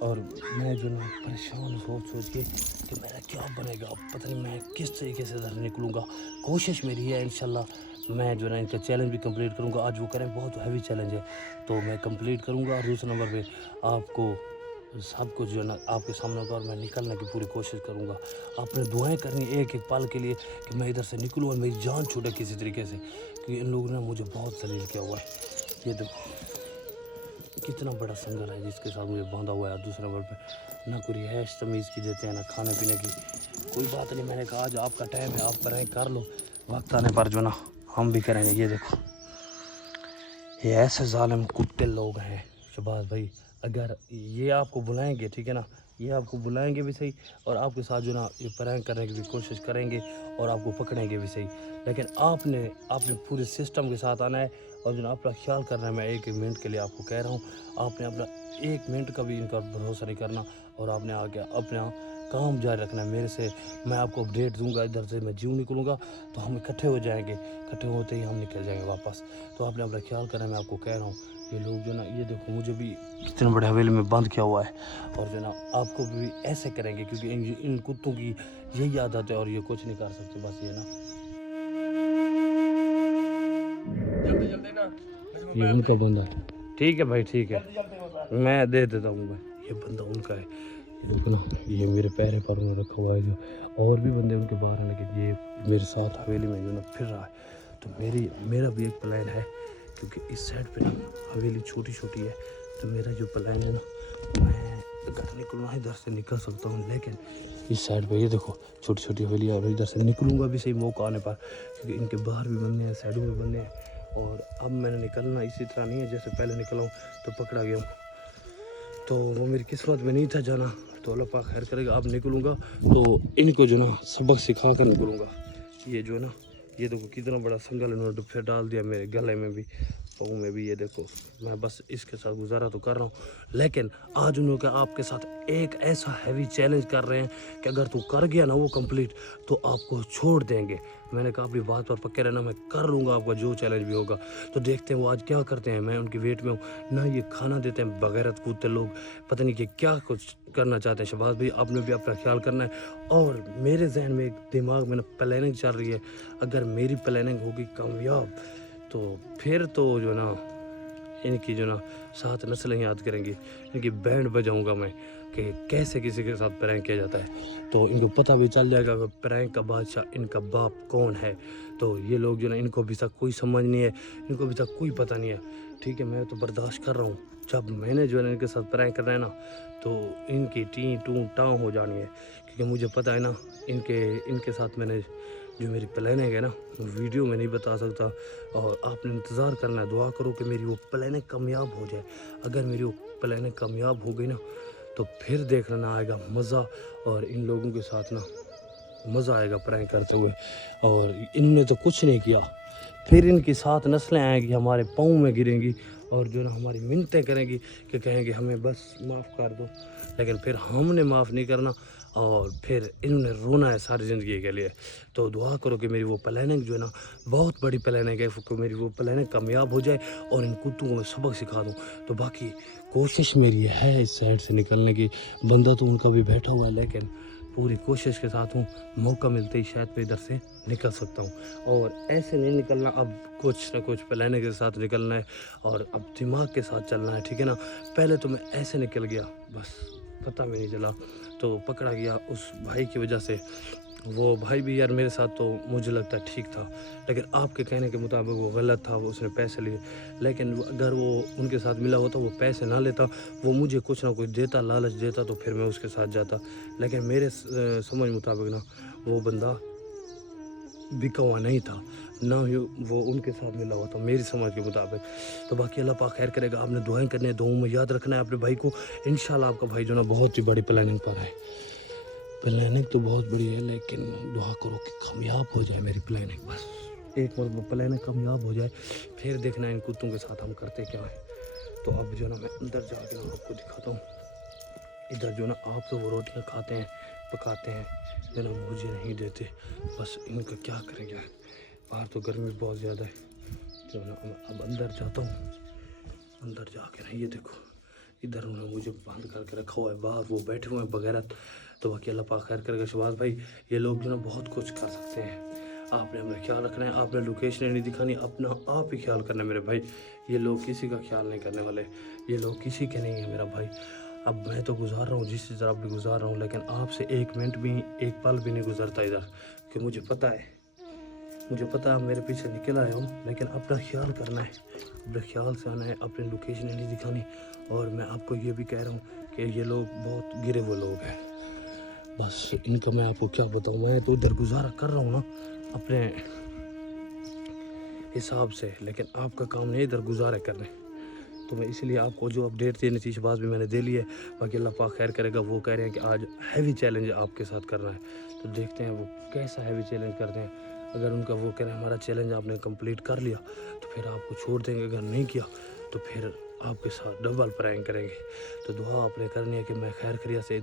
اور میں جو نا پریشان سوچ کے کہ میرا کیا بنے گا، اب پتہ نہیں میں کس طریقے سے ادھر نکلوں گا۔ کوشش میری ہے انشاءاللہ میں جو نا ان کا چیلنج بھی کمپلیٹ کروں گا۔ آج وہ کریں بہت ہیوی چیلنج ہے تو میں کمپلیٹ کروں گا، اور دوسرے نمبر پہ آپ کو سب کچھ جو ہے نا آپ کے سامنے ہوگا، اور میں نکلنے کی پوری کوشش کروں گا۔ آپ نے دعائیں کرنی ایک ایک پل کے لیے کہ میں ادھر سے نکلوں اور میری جان چھوٹے کسی طریقے سے، کیونکہ ان لوگوں نے مجھے بہت ذلیل کیا ہوا ہے۔ یہ دیکھو کتنا بڑا سنگل ہے جس کے ساتھ مجھے باندھا ہوا ہے۔ دوسرے نمبر پہ نہ کوئی رہائش تمیز کی دیتے ہیں، نہ کھانے پینے کی کوئی بات نہیں۔ میں نے کہا آج آپ کا ٹائم ہے، آپ کریں کر لو، وقت آنے پر جو نا ہم بھی کریں گے۔ یہ دیکھو یہ ایسے ظالم کتے لوگ ہیں شہباز بھائی، اگر یہ آپ کو بلائیں گے ٹھیک ہے نا، یہ آپ کو بلائیں گے بھی صحیح، اور آپ کے ساتھ جو نا یہ پرینک کرنے کی بھی کوشش کریں گے، اور آپ کو پکڑیں گے بھی صحیح، لیکن آپ نے پورے سسٹم کے ساتھ آنا ہے، اور جو نا اپنا خیال کرنا ہے۔ میں ایک ایک منٹ کے لیے آپ کو کہہ رہا ہوں، آپ نے اپنا ایک منٹ کا بھی ان کا بھروسہ نہیں کرنا، اور آپ نے آگے اپنا کام جاری رکھنا ہے میرے سے۔ میں آپ کو اپڈیٹ دوں گا، ادھر سے میں جیوں نکلوں گا تو ہم اکٹھے ہو جائیں گے، اکٹھے ہوتے ہی ہم نکل جائیں گے واپس۔ تو آپ نے اپنا خیال کرنا ہے، میں آپ کو کہہ رہا ہوں۔ یہ لوگ جو نا یہ دیکھو مجھے بھی کتنے بڑے حویلی میں بند کیا ہوا ہے، اور جو نا آپ کو بھی ایسے کریں گے، کیونکہ ان کتوں کی یہی عادت ہے، اور یہ کچھ نہیں کر سکتے۔ بس یہ نا یہ ان کا بندہ ہے، ٹھیک ہے بھائی ٹھیک ہے، میں دے دیتا ہوں بھائی، یہ بندہ ان کا ہے۔ یہ دیکھو نا یہ میرے پیرے پر انہوں نے رکھا ہوا ہے، جو اور بھی بندے ان کے باہر ہیں، لیکن یہ میرے ساتھ حویلی میں جو نا پھر رہا ہے۔ تو میرا بھی ایک پلان ہے، کیونکہ اس سائڈ پہ نا حویلی چھوٹی چھوٹی ہے، تو میرا جو پلان ہے نا میں اگر نکلوں ادھر سے نکل سکتا ہوں، لیکن اس سائڈ پہ یہ دیکھو چھوٹی چھوٹی حویلی ہے، اور ادھر سے نکلوں گا بھی صحیح موقع آنے پر، کیونکہ ان کے باہر بھی بندے ہیں، سائڈوں میں بندے ہیں۔ اور اب میں نے نکلنا اسی طرح نہیں ہے جیسے پہلے نکلا ہوں تو پکڑا گیا ہوں، تو وہ میری قسمت میں نہیں تھا جانا، تو اللہ پاک خیر کرے گا۔ اب نکلوں گا تو ان کو جو نا سبق سکھا کر نکلوں گا۔ یہ جو ہے نا یہ دیکھو کتنا بڑا سنگل انہوں نے پھر ڈال دیا میرے گلے میں بھی، پاؤں میں بھی۔ یہ دیکھو میں بس اس کے ساتھ گزارا تو کر رہا ہوں، لیکن آج انہوں نے آپ کے ساتھ ایک ایسا ہیوی چیلنج کر رہے ہیں کہ اگر تو کر گیا نا وہ کمپلیٹ تو آپ کو چھوڑ دیں گے۔ میں نے کہا اپنی بات پر پکے رہنا، میں کر لوں گا آپ کا جو چیلنج بھی ہوگا۔ تو دیکھتے ہیں وہ آج کیا کرتے ہیں، میں ان کی ویٹ میں ہوں نہ۔ یہ کھانا دیتے ہیں بغیرت کودتے لوگ، پتہ نہیں کہ کیا کچھ کرنا چاہتے ہیں۔ شہباز بھائی آپ نے بھی اپنا خیال کرنا ہے، اور میرے ذہن میں ایک دماغ میں نا پلاننگ چل رہی ہے، اگر میری پلاننگ ہوگی کامیاب تو پھر تو جو نا ان کی جو نا 7 نسلیں یاد کریں گی، ان کی بینڈ بجاؤں گا میں کہ کیسے کسی کے ساتھ پرینک کیا جاتا ہے، تو ان کو پتہ بھی چل جائے گا کہ پرینک کا بادشاہ ان کا باپ کون ہے۔ تو یہ لوگ جو نا ان کو ابھی تک کوئی سمجھ نہیں ہے، ان کو ابھی تک کوئی پتہ نہیں ہے، ٹھیک ہے۔ میں تو برداشت کر رہا ہوں، جب میں نے جو ہے نا ان کے ساتھ پرینک کرنا ہے نا تو ان کی ٹیں ٹوں ٹاؤں ہو جانی ہے، کیونکہ مجھے پتہ ہے نا ان کے ساتھ میں نے جو میری پلاننگ ہے نا وہ ویڈیو میں نہیں بتا سکتا، اور آپ نے انتظار کرنا ہے۔ دعا کرو کہ میری وہ پلاننگ کامیاب ہو جائے۔ اگر میری وہ پلاننگ کامیاب ہو گئی نا تو پھر دیکھنا آئے گا مزہ، اور ان لوگوں کے ساتھ نا مزہ آئے گا پرینک کرتے ہوئے۔ اور انہوں نے تو کچھ نہیں کیا، پھر ان کی 7 نسلیں آئیں گی، ہمارے پاؤں میں گریں گی، اور جو نا ہماری منتیں کریں گی کہ کہیں گے ہمیں بس معاف کر دو، لیکن پھر ہم نے معاف نہیں کرنا، اور پھر انہوں نے رونا ہے ساری زندگی کے لیے۔ تو دعا کرو کہ میری وہ پلاننگ جو ہے نا بہت بڑی پلاننگ ہے، کہ میری وہ پلاننگ کامیاب ہو جائے، اور ان کتوں کو میں سبق سکھا دوں۔ تو باقی کوشش میری ہے اس سائڈ سے نکلنے کی، بندہ تو ان کا بھی بیٹھا ہوا ہے، لیکن پوری کوشش کے ساتھ ہوں، موقع ملتے ہی شاید میں ادھر سے نکل سکتا ہوں۔ اور ایسے نہیں نکلنا، اب کچھ نہ کچھ پلاننگ کے ساتھ نکلنا ہے، اور اب دماغ کے ساتھ چلنا ہے، ٹھیک ہے نا۔ پہلے تو میں ایسے نکل گیا، بس پتہ بھی نہیں چلا، تو پکڑا گیا اس بھائی کی وجہ سے۔ وہ بھائی بھی یار میرے ساتھ تو مجھے لگتا ہے ٹھیک تھا، لیکن آپ کے کہنے کے مطابق وہ غلط تھا، اس نے پیسے لیے، لیکن اگر وہ ان کے ساتھ ملا ہوتا، وہ پیسے نہ لیتا، وہ مجھے کچھ نہ کچھ دیتا، لالچ دیتا، تو پھر میں اس کے ساتھ جاتا، لیکن میرے سمجھ مطابق نا وہ بندہ بکا ہوا نہیں تھا، نہ ہی وہ ان کے ساتھ ملا ہوا تھا میری سمجھ کے مطابق۔ تو باقی اللہ پاک خیر کرے گا، آپ نے دعائیں کرنے ہیں، دعاؤں میں یاد رکھنا ہے اپنے بھائی کو۔ انشاءاللہ آپ کا بھائی جو نا بہت ہی بڑی پلاننگ پر ہے، پلاننگ تو بہت بڑی ہے، لیکن دعا کرو کہ کامیاب ہو جائے میری پلاننگ، بس ایک مرتبہ پلاننگ کامیاب ہو جائے، پھر دیکھنا ان کتوں کے ساتھ ہم کرتے کیا ہیں۔ تو اب جو نا میں اندر جا کے آپ کو دکھاتا ہوں، ادھر جو نا آپ تو وہ روٹیاں کھاتے ہیں، پکاتے ہیں، جو نا مجھے نہیں دیتے، بس ان کا کیا کریں گے، باہر تو گرمی بہت زیادہ ہے۔ جو نا اب اندر جاتا ہوں، اندر جا کے نا یہ دیکھو ادھر انہوں نے مجھے بند کر کے رکھا ہوا ہے باہر، وہ بیٹھے ہوئے ہیں بغیرت. تو باقی اللہ پاک خیر کرے گا. شہباز بھائی یہ لوگ جو نا بہت کچھ کر سکتے ہیں، آپ نے اپنا خیال رکھنا ہے. آپ نے لوکیشن نہیں دکھانی، اپنا آپ ہی خیال کرنا ہے میرے بھائی. یہ لوگ کسی کا خیال نہیں کرنے والے، یہ لوگ کسی کے نہیں ہیں میرا بھائی. اب میں تو گزار رہا ہوں جس طرح بھی گزار رہا ہوں، لیکن آپ سے ایک منٹ بھی ایک پل بھی نہیں گزرتا ادھر، کہ مجھے پتہ ہے آپ میرے پیچھے نکل آئے ہو، لیکن اپنا خیال کرنا ہے، اپنے خیال سے آنا ہے. اپنی لوکیشن نہیں دکھانی. اور میں آپ کو یہ بھی کہہ رہا ہوں کہ یہ لوگ بہت گرے ہوئے لوگ ہیں. بس ان کا میں آپ کو کیا بتاؤں، میں تو ادھر گزارا کر رہا ہوں نا اپنے حساب سے، لیکن آپ کا کام نہیں ادھر گزارے کرنے. تو میں اس لیے آپ کو جو اپڈیٹ دینی تھی شہباز بھی میں نے دے لی ہے. باقی اللہ پاک خیر کرے گا. وہ کہہ رہے ہیں کہ آج ہیوی چیلنج آپ کے ساتھ کرنا ہے، تو دیکھتے ہیں وہ کیسا ہیوی چیلنج کرتے ہیں. اگر ان کا وہ کہہ رہے ہیں ہمارا چیلنج آپ نے کمپلیٹ کر لیا تو پھر آپ کو چھوڑ دیں گے، اگر نہیں کیا تو پھر آپ کے ساتھ ڈبل پرینک کریں گے. تو دعا آپ نے کرنی ہے کہ میں خیر خیریت سے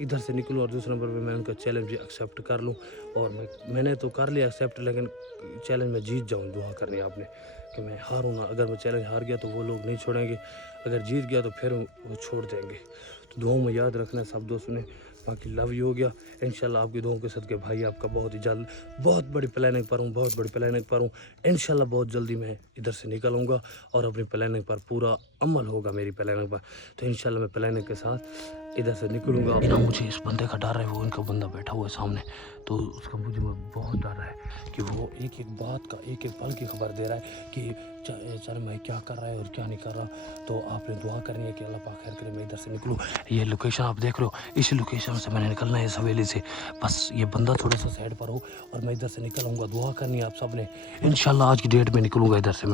ادھر سے نکلوں، اور دوسرے نمبر پہ میں ان کا چیلنج بھی ایکسیپٹ کر لوں. اور میں نے تو کر لیا ایکسیپٹ، لیکن چیلنج میں جیت جاؤں. دعا کرنی ہے آپ نے کہ میں ہاروں نہ. اگر میں چیلنج ہار گیا تو وہ لوگ نہیں چھوڑیں گے، اگر جیت گیا تو پھر وہ چھوڑ دیں گے. تو دعاؤں میں یاد رکھنا ہے سب دوستوں نے. باقی لو یو ہو گیا انشاءاللہ. آپ کی دعاؤں کے صدقے بھائی آپ کا بہت ہی جلد بہت بڑی پلاننگ پر ہوں انشاءاللہ. بہت جلدی میں ادھر سے نکلوں گا اور اپنی پلاننگ پر پورا عمل ہوگا میری پلاننگ پر. تو انشاءاللہ میں پلاننگ کے ساتھ ادھر سے نکلوں گا. مجھے اس بندے کا ڈر ہے، وہ ان کا بندہ بیٹھا ہوا ہے سامنے، تو اس کا مجھے بہت ڈر ہے کہ وہ ایک ایک بات کا ایک ایک پل کی خبر دے رہا ہے کہ چل میں کیا کر رہا ہے اور کیا نہیں کر رہا. تو آپ نے دعا کرنی ہے کہ اللہ پاک خیر کرے میں ادھر سے نکلوں. یہ لوکیشن آپ دیکھ رہے ہو، اسی لوکیشن سے میں نے نکلنا ہے اس حویلی سے. بس یہ بندہ تھوڑا سا سائڈ پر ہو اور میں ادھر سے نکل آؤں گا. دعا کرنی ہے آپ سب نے. انشاءاللہ آج کی ڈیٹ میں نکلوں گا ادھر سے میں.